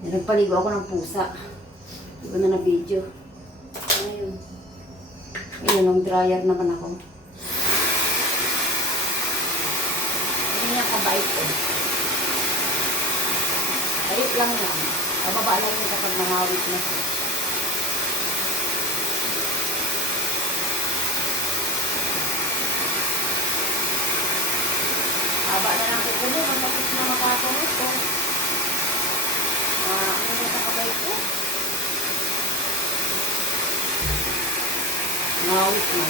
Nagpaligo ako ng pusa. Hindi ko na na-video. Ayun. Ayun, ang dryer naman ako. Hindi niya kabait ko. Ayun lang yan. Mababa lang yun kapag mahawit na siya. Haba na lang kukulo. Matapos na makakaroon ko. Ano na sa kabay ko? Ngawit na.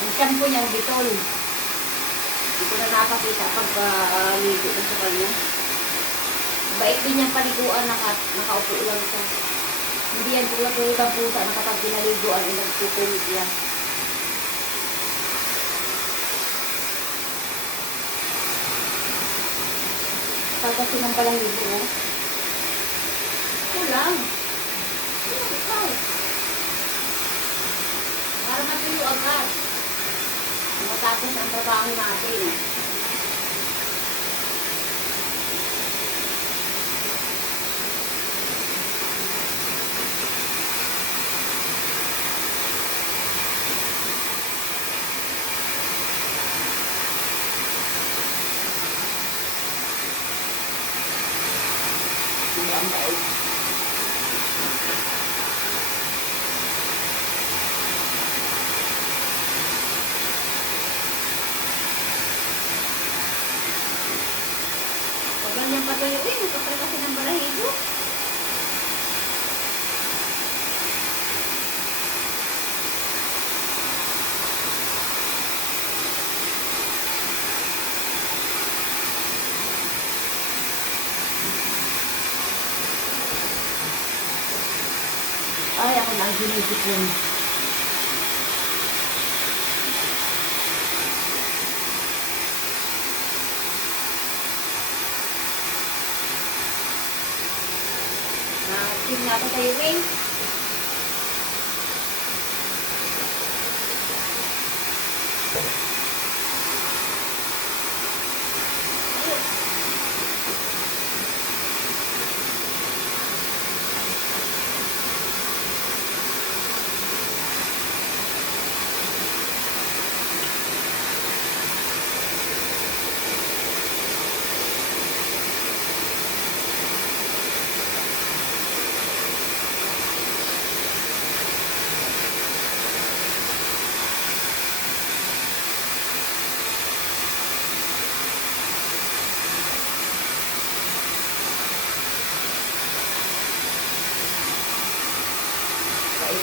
Ang shampoo niyang Dettol. Hindi ko na nakakita pag ligo na sa kanya. Bait din niyang paliguan, nakaupo lang siya. Hindi yan tulad ng ibang pusa na kapag pinaliguan ay nagtutunog yan. Kasi nang palang ligo. Kulang. Ikaw. Para matuyo agad. Matapos ang trabaho natin. Ang bait. Pag ganyan patuloy, magkapal kasi ng balahibo. Ay, ako na ang sinisipin. Team natin tayo rin.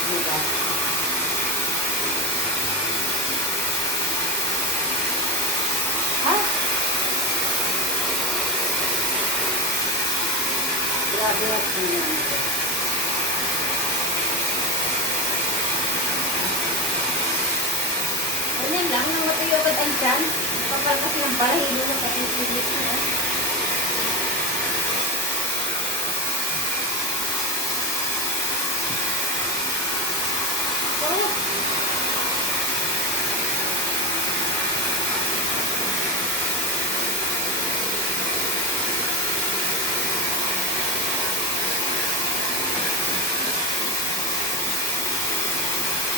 Diba? Ha? Grabe ako yan. Ganyan lang, nang matuyo agad ang tiyan. Kapal kasi ng balahibo ng patipilit mo.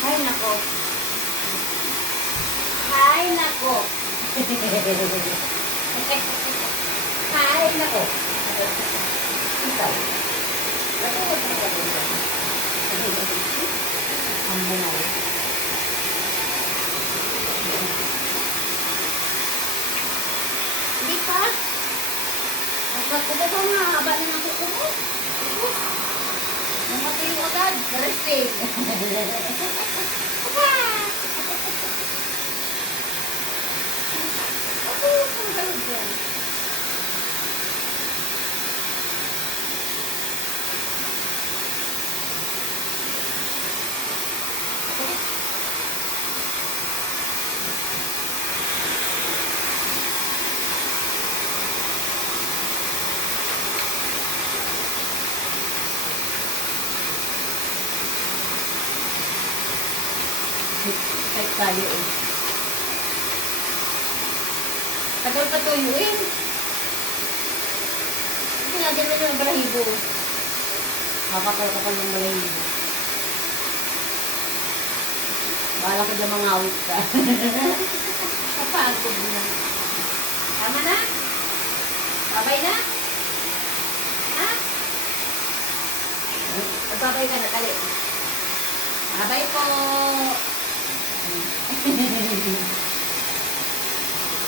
Ay, nako. Ay, nako. Ay, nako. Ikaw. Ang bunal. Hindi pa. Magkakubo nga. Haba na ng kukubo. Namatay yung agad. Naresting. Kahit tayo eh. Tagal pa tuyuin. Kasi nga din naman yung balahibo. Kapal-kapal ng balahibo. Bahala ka dyan mangawit ka. Kapagod na. Tama na? Babay na? Ha? Magbabay ka na, kali. Babay po.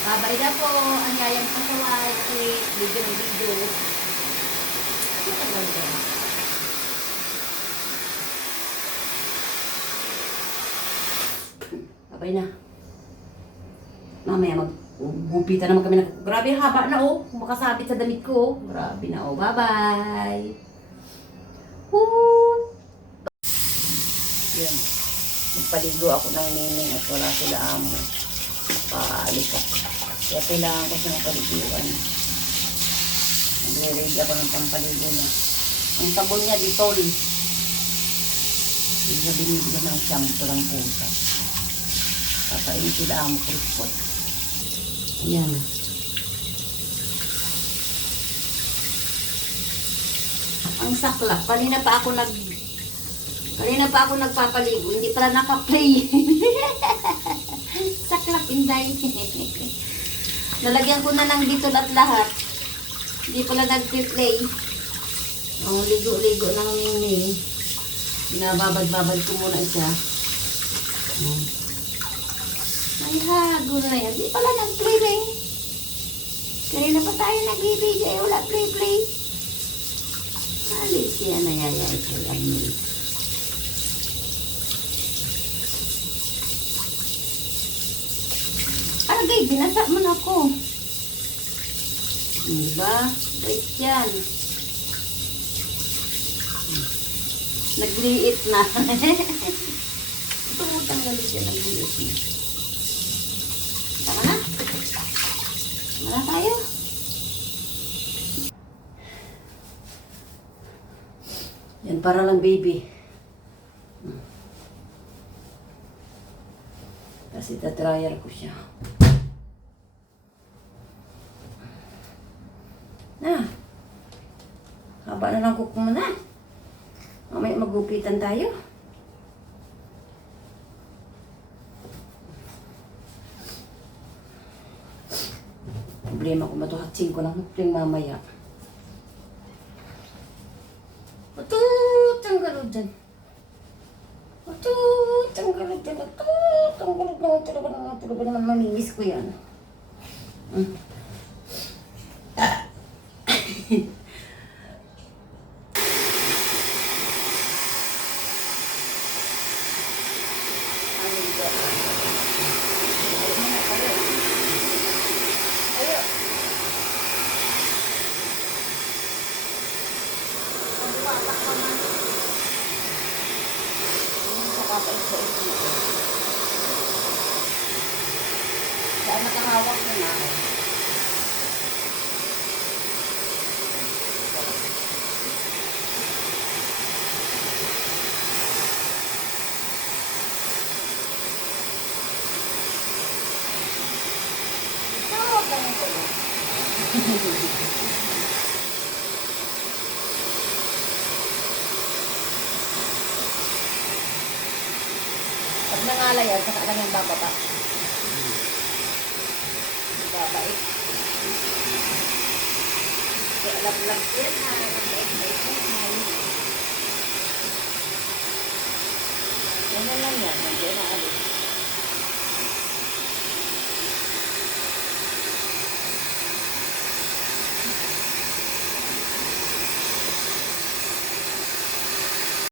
Babay na po. Ang yayang pasaway. Kasi video ng video. Ano ka ganda? Babay na. Mamaya maggupitan naman kami. Grabe, haba na oh. Makasabit sa damit ko oh. Grabe na oh. Bye-bye. Woo! Yan. Nagpaligo ako ng nining at wala sila amo. Paalis ako. Kaya kailangan ko siyang paliguan. Nagre-ready ako ng pampaligo na. Ang sabon niya, Dettol. Hindi na binibigyan ng shampoo ng pusa. Papain sila amo krispot. Ayan. Ang saklap. Kanina pa ako nagpapaligo. Hindi pala naka-play. Saklap, inday. Nalagyan ko na ng Dettol at lahat. Hindi pala nag-play. Ang ligo-ligo ng nini. Binababad-babad ko muna siya. Ay, hago na yan. Di pala nag-play rin. Kanina pa tayo nag-ibigay. Wala play-play. Alis siya nayayay kay Amin. Aragay, binasa mo na ako. Diba? Break yan. Nagliit na. Tumutang galit yan. Nagliit na. Tama na? Tama na tayo? Yan, para lang baby. Kasi tatryer ko siya. Na. Haba na lang kuko mo na. Mamaya magupitan tayo. Problema ko matuhatsin ko lang yung mamaya. Ang galod dyan. Ang galod dyan. Ang galod naman. Mamimis ko yan. Kaya nakahawak na na ako. Tawag ka nito. Pag nangalay yan, saka lang yung bababa. Babait. Kaya alam-alam yan ha. Bait-bait yan. Yan na lang yan. Hindi na alis.